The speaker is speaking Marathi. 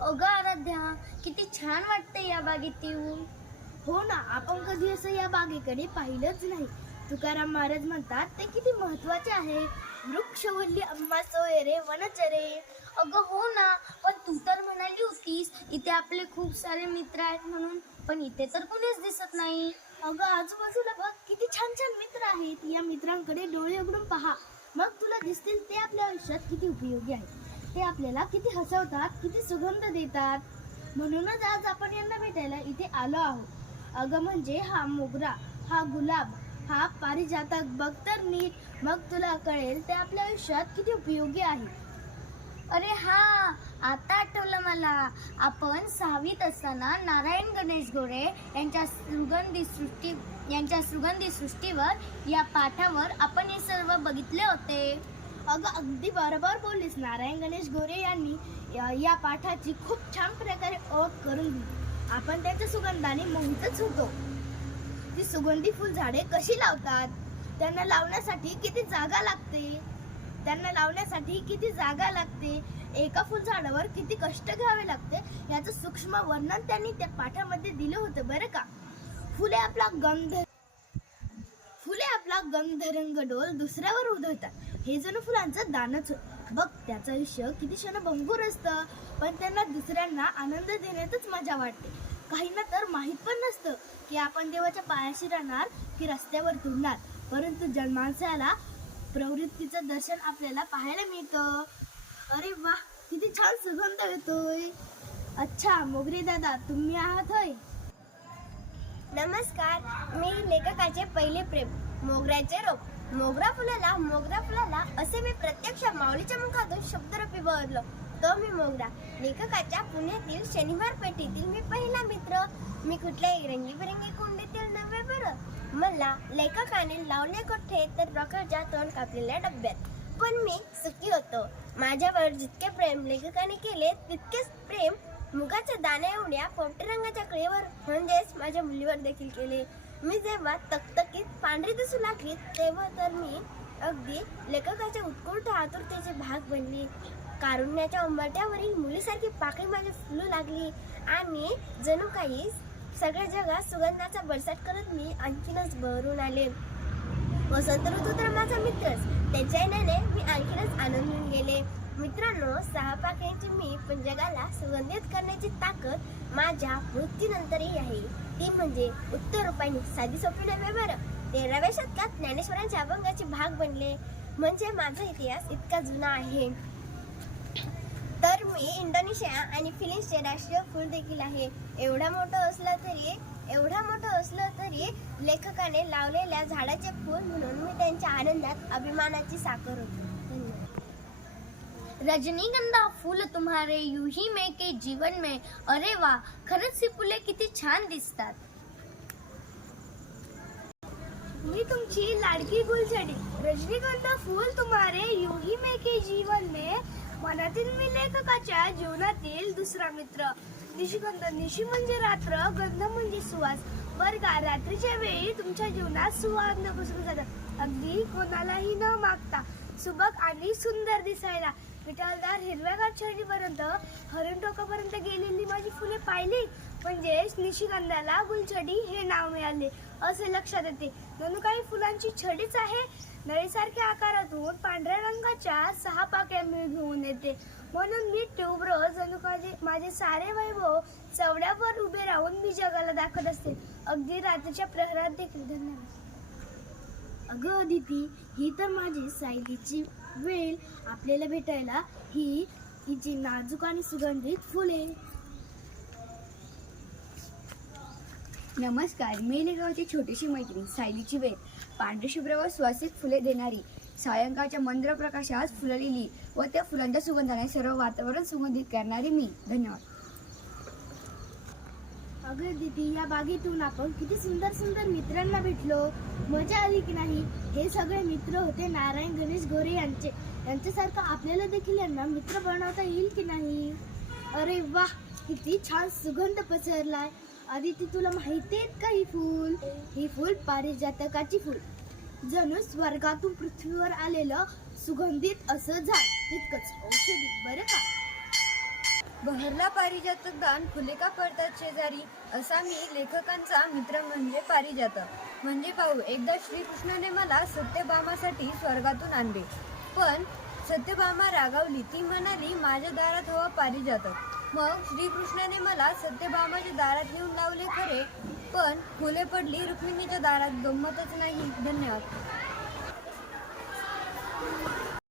अगं आराध्या, किती छान वाटते या बागेत येऊन. हो ना, आपण कधी असं या बागेकडे पाहिलंच नाही. तुकाराम महाराज म्हणतात ते किती महत्वाचे आहे. वृक्षवल्ली आम्हा सोयरे वनचरे. अगं हो ना, पण तू तर म्हणाली होतीस इथे आपले खूप सारे मित्र आहेत म्हणून, पण इथे तर कुणीच दिसत नाही. अगं आजूबाजूला बघ, किती छान छान मित्र आहेत. या मित्रांकडे डोळे उघडून पहा, मग तुला दिसतील ते आपल्या आयुष्यात किती उपयोगी आहेत. ते आपल्याला किती हसवतात, किती सुगंध देतात. म्हणूनच आज आपण यांना भेटायला इथे आलो आहोत. अगं म्हणजे हा मोगरा, हा गुलाब, हा पारिजातक बघ तर नीट, मग तुला कळेल ते आपल्या आयुष्यात किती उपयोगी आहे. अरे हा, आता आठवलं मला. आपण 6वीत असताना नारायण गणेश गोरे यांच्या सुगंधी सृष्टीवर या पाठावर आपण हे सर्व बघितले होते. अगं अगदी बरोबर बोललीस. नारायण गणेश गोरे यांनी या पाठाची खूप छान प्रकारे ओळख करून दिली. आपण त्यांच्या सुगंधाने मोहितच होतो. ती सुगंधी फुल झाडे कशी लावतात, त्यांना लावण्यासाठी किती जागा लागते, एका फुलझाडावर किती कष्ट घ्यावे लागते, याचं सूक्ष्म वर्णन त्यांनी त्या पाठामध्ये दिलं होतं बरं का. फुले आपला गंधरंग डोल दुसऱ्यावर उधळतात. हे जणू फुलांचं दानच होत. बघ, त्याचं आयुष्य किती क्षणभंगूर असतं, पण त्यांना दुसऱ्यांना आनंद देण्यातच मजा वाटते. काहींना तर माहित पण नसतं की आपण देवाच्या पायाशी राहणार की रस्त्यावर तुडणार, परंतु जन्मांशाला प्रवृत्तीचं दर्शन आपल्याला पाहायला मिळतं. अरे वा, किती छान सुगंध येतोय. अच्छा मोगरे दादा, तुम्ही आहात होय? नमस्कार, मी लेखकाचे पहिले प्रेम, मोगऱ्याचे रोप. मोगरा फुलाला असे मी प्रत्यक्ष माऊलीच्या मुखातून शब्दरूपी बहरलो. तो मी मोगरा. लेखकाच्या पुण्यातील शनिवार पेठेतील मी पहिला मित्र. मी कुठल्याही रंगीबेरंगी कुंडीतील नव्हे बरं. मला लेखकाने लावले कोठे तर प्रकारच्या तोंड कापलेल्या डब्यात. पण मी सुखी होतो. माझ्यावर जितके प्रेम लेखकाने केले तितकेच प्रेम मुगाच्या दाण्या एवढ्या पोपटी रंगाच्या कळीवर म्हणजेच माझ्या मुलीवर देखील केले. मी जेव्हा तकतकीत पांढरी दिसू लागली तेव्हा तर मी अगदी लेखकाच्या उत्कृष्ट आतुरतेचे भाग बनले. कारुण्याच्या उंबरठ्यावरील मुलीसारखी पाकळी माझी फुलू लागली आणि जणू काही सगळ्या जगात सुगंधाचा बरसाट करत मी आणखीनच बहरून आले. वसंत ऋतू तर माझा मित्रच, त्याच्या येण्याने मी आणखीनच आनंदून गेले. मित्रांनो, 6 पाकळ्यांची मी पण जगाला सुगंधित करण्याची ताकद माझ्या मृत्यूनंतरही आहे. ती म्हणजे उत्तर रूपाने साधी सोपी नव्हे बरं. 13व्या शतकात ज्ञानेश्वरांच्या अभंगाचे भाग बनले म्हणजे माझा इतिहास इतका जुना आहे. तर मी इंडोनेशिया आणि फिलिपिन्सचे राष्ट्रीय फूल देखील आहे. एवढा मोठं असलं तरी लेखकाने लावलेल्या झाडाचे फूल म्हणून मी त्यांच्या आनंदात अभिमानाची साखर होतो. रजनीगंधा फूल तुम्हारे यूही में के जीवन में. अरे वा, खरंच ही फुले किती छान दिसतात. मी तुमची लाडकी गुलछडी. रजनीगंधा फूल तुम्हारे यूही में के जीवन में. मनातील मी लेखकाच्या जीवनातील दुसरा मित्र. निशिगंध, निशी म्हणजे रात्र, गंध म्हणजे सुवास. बर का, रात्रीच्या वेळी तुमच्या जीवनात सुवागंध पसरून जातात, अगदी कोणालाही न मागता सुबक आणि सुंदर दिसायला. विठालदार हिरव्यागार छडीपर्यंत हरण टोकापर्यंत गेलेली माझी फुले पाहिली म्हणजेच निशिगंधाला गुलछडी हे नाव मिळाले असे लक्षात येते. जणू काही फुलांची छडीच आहे. नळीसारख्या आकारातून पांढऱ्या रंगाच्या 6 पाकळ्या घेऊन येते. म्हणून मी ट्यूबरोज जणू काही माझे सारे वैभव चवड्यावर उभे राहून मी जगाला दाखवत असते, अगदी रात्रीच्या प्रहरात देखील. धन्यवाद. अगं अदिती, ही तर माझी सायलीची वेल. आपल्याला भेटायला हिची नाजूक आणि सुगंधित फुले. नमस्कार, मी लेखकाची छोटीशी मैत्रीण सायलीची वेल. पांढरी शुभ्र व सुवासिक फुले देणारी, सायंकाळच्या मंद्र प्रकाशात फुललेली व त्या फुलांच्या सुगंधाने सर्व वातावरण सुगंधित करणारी मी. धन्यवाद. अगं दीदी, या बागेतून आपण किती सुंदर सुंदर मित्रांना भेटलो. मजा आली की नाही? हे सगळे मित्र होते नारायण गणेश गोरे यांच्यासारखं आपल्याला देखील यांना मित्र बनवता येईल की नाही? अरे वा, किती छान सुगंध पसरलाय. आदिती, तुला माहिती आहेत का ही फूल पारिजातकाची फूल. जणू स्वर्गातून पृथ्वीवर आलेलं सुगंधित असं झाड, तितकंच औषधी बरं का. बहरला पारिजातक दान फुले का पडतात शेजारी, असा मी लेखकांचा मित्र म्हणजे पारिजात. म्हणजे पाहू, एकदा श्रीकृष्णाने मला सत्यभामासाठी स्वर्गातून आणले, पण सत्यभामा रागावली. ती म्हणाली, माझ्या दारात हवा पारिजातक. मग श्रीकृष्णाने मला सत्यभामाच्या दारात नेऊन लावले खरे, पण फुले पडली रुक्मिणीच्या दारात. गंमतच नाही. धन्यवाद.